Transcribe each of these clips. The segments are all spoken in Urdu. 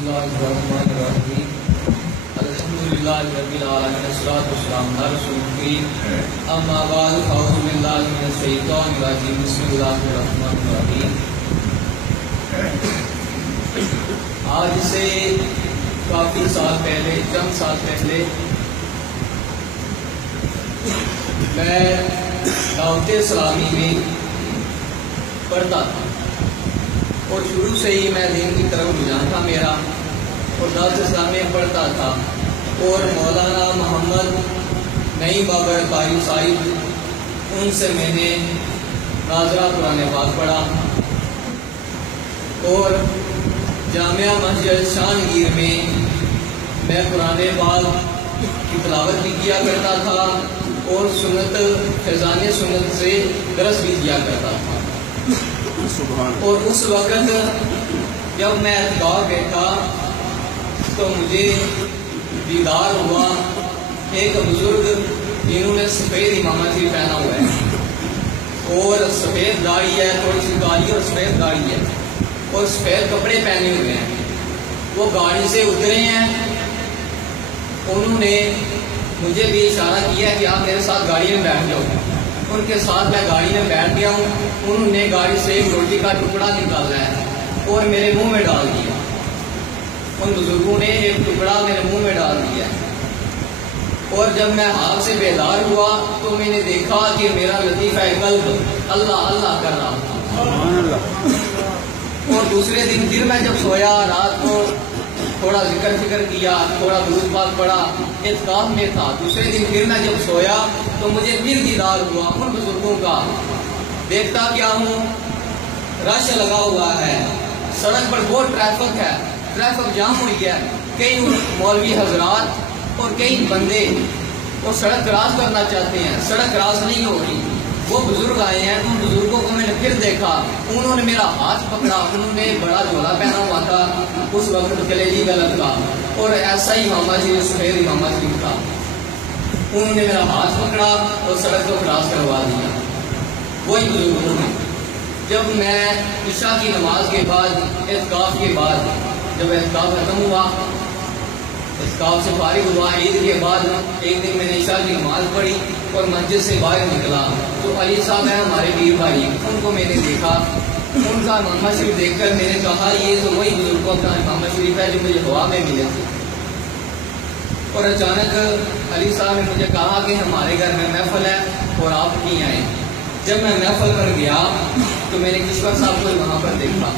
اللہ الرحمن الرحیم الحمدللہ رب العالمین والصلاۃ والسلام علی رسول کریم اما بعد فاعوذ باللہ من الشیطان الرجیم بسم اللہ الرحمن الرحیم۔ آج سے کافی سال پہلے چند سال پہلے میں دعوت اسلامی میں پڑھتا تھا اور شروع سے ہی میں دین کی طرف رجحان تھا میرا اور دعوت اسلامی میں پڑھتا تھا اور مولانا محمد نئی بابر قاری صاحب ان سے میں نے ناظرہ قرآن پاک پڑھا اور جامعہ مسجد شانگیر میں قرآن پاک کی تلاوت بھی کیا کرتا تھا اور سنت فیضان سنت سے درس بھی دیا کرتا تھا۔ اور اس وقت جب میں اعتکاف بیٹھا تو مجھے دیدار ہوا ایک بزرگ جنہوں نے سفید امامہ سے پہنا ہوا ہے اور سفید داڑھی ہے، تھوڑی سی کالی اور سفید داڑھی ہے اور سفید کپڑے پہنے ہوئے ہیں۔ وہ گاڑی سے اترے ہیں، انہوں نے مجھے بھی اشارہ کیا کہ آپ میرے ساتھ گاڑی میں بیٹھ جاؤ۔ ان کے ساتھ میں گاڑی میں بیٹھ گیا ہوں۔ انہوں نے گاڑی سے ایک روٹی کا ٹکڑا نکالا ہے اور میرے منہ میں ڈال دیا۔ ان بزرگوں نے ایک ٹکڑا میرے منہ میں ڈال دیا اور جب میں ہاتھ سے بیدار ہوا تو میں نے دیکھا کہ میرا لطیفہ قلب اللہ اللہ کر رہا تھا۔ اور دوسرے دن پھر میں جب سویا رات کو تھوڑا ذکر فکر کیا، تھوڑا درود پاک پڑھا، اعتکاف میں تھا۔ دوسرے دن پھر میں جب سویا تو مجھے پھر دیدار ہوا ان بزرگوں کا۔ دیکھتا کیا ہوں، رش لگا ہوا ہے، سڑک پر بہت ٹریفک ہے، ٹریفک جام ہوئی ہے، کئی مولوی حضرات اور کئی بندے وہ سڑک کراس کرنا چاہتے ہیں، سڑک کراس نہیں ہو رہی۔ وہ بزرگ آئے ہیں، ان بزرگوں کو میں نے پھر دیکھا، انہوں نے میرا ہاتھ پکڑا، انہوں نے بڑا جھولا پہنا ہوا تھا اس وقت کلیجی غلط کا اور ایسا ہی امامہ شریف سفید امامہ شریف تھا۔ انہوں نے میرا ہاتھ پکڑا اور سڑک کو کراس کروا دیا۔ وہی بزرگوں نے جب میں عشاء کی نماز کے بعد اعتکاف کے بعد جب اعتکاف ختم ہوا، اعتکاف سے فارغ ہوا، عید کے بعد ایک دن میں نے عشاء کی نماز پڑھی اور مسجد سے باہر نکلا تو علی صاحب ہیں ہمارے پیر بھائی، ان کو میں نے دیکھا۔ ان کا امامہ شریف دیکھ کر میں نے کہا یہ تو وہی بزرگوں کا امامہ شریف ہے جو مجھے ہوا میں ملے تھے۔ اور اچانک علی صاحب نے مجھے کہا کہ ہمارے گھر میں محفل ہے اور آپ نہیں آئے۔ جب میں محفل پر گیا تو میں نے کشور صاحب کو وہاں پر دیکھا۔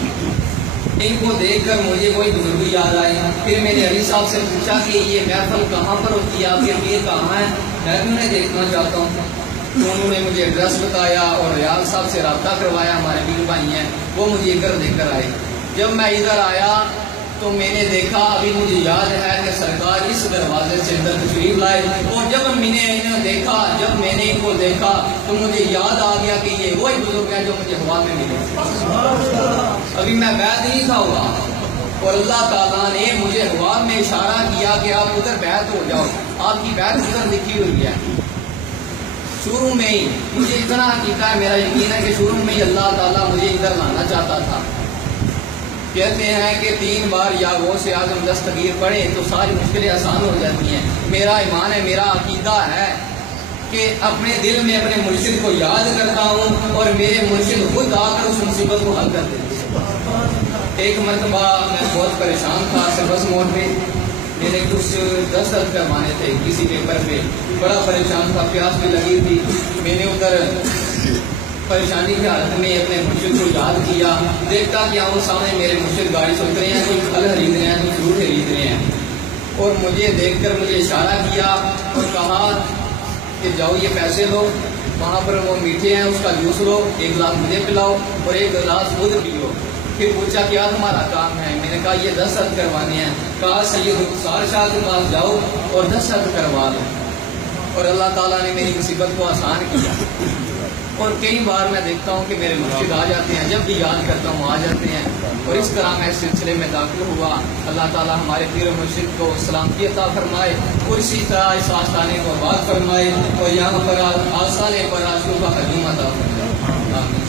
ان کو دیکھ کر مجھے وہی بزرگ یاد آئے۔ پھر میں نے علی صاحب سے پوچھا کہ یہ محفل کہاں پر ہوتی ہے، آپ کے پیر کہاں ہے، میں بھی انہیں دیکھنا چاہتا ہوں۔ تو انہوں نے مجھے ایڈریس بتایا اور ریاض صاحب سے رابطہ کروایا، ہمارے پیر بھائی ہیں، وہ مجھے ادھر لے کر آئے۔ جب میں ادھر آیا تو میں نے دیکھا، ابھی مجھے یاد ہے کہ سرکار اس دروازے سے اندر تشریف لائے اور جب میں نے انہیں دیکھا، جب میں نے ان کو دیکھا تو مجھے یاد آ گیا کہ یہ وہی بزرگ ہیں جو مجھے ہوا میں ملے۔ ابھی میں بیعت نہیں تھا ہوا اور اللہ تعالیٰ نے مجھے ہوا میں اشارہ کیا کہ آپ ادھر بیعت ہو جاؤ، آپ کی بیعت ادھر لکھی ہوئی ہے۔ شروع میں ہی مجھے اتنا عقیدہ ہے، میرا یقین ہے کہ شروع میں ہی اللہ تعالیٰ مجھے ادھر لانا چاہتا تھا۔ کہتے ہیں کہ 3 بار یا غوث اعظم دستگیر پڑھیں تو ساری مشکلیں آسان ہو جاتی ہیں۔ میرا ایمان ہے، میرا عقیدہ ہے کہ اپنے دل میں اپنے مرشد کو یاد کرتا ہوں اور میرے مرشد خود آ کر اس مصیبت کو حل کر دیتے ہیں۔ ایک مرتبہ میں بہت پریشان تھا سربس موڑ پہ، میں نے کچھ دستخط کروانے تھے کسی پیپر پہ، بڑا پریشان تھا، پیاس بھی لگی تھی۔ میں نے ادھر پریشانی کی حالت میں اپنے مرشد کو یاد کیا، دیکھتا کہ وہ سامنے میرے مرشد گاڑی سے اترے ہیں، کوئی پھل خرید رہے ہیں، کوئی فروٹ خرید رہے ہیں اور مجھے دیکھ کر مجھے اشارہ کیا اور کہا کہ جاؤ یہ پیسے لو، وہاں پر وہ میٹھے ہیں اس کا جوس لو، 1 گلاس مجھے پلاؤ اور 1 گلاس خود پیو۔ پھر پوچھا کیا تمہارا کام ہے، میں نے کہا یہ دستخط کروانے ہیں۔ کہا سید رخسار شاہ کے پاس جاؤ اور دستخط کروا لو۔ اور اللہ تعالیٰ نے میری مصیبت کو آسان کیا۔ اور کئی بار میں دیکھتا ہوں کہ میرے مرشد آ جاتے ہیں، جب بھی یاد کرتا ہوں آ جاتے ہیں اور اس طرح میں اس سلسلے میں داخل ہوا۔ اللہ تعالیٰ ہمارے پیر و مرشد کو سلامتی عطا فرمائے اور اسی طرح اس آستانے کو آباد فرمائے اور یہاں پر آستانے پر عاشقوں کا ہجوم عطا فرمائے۔ آمین۔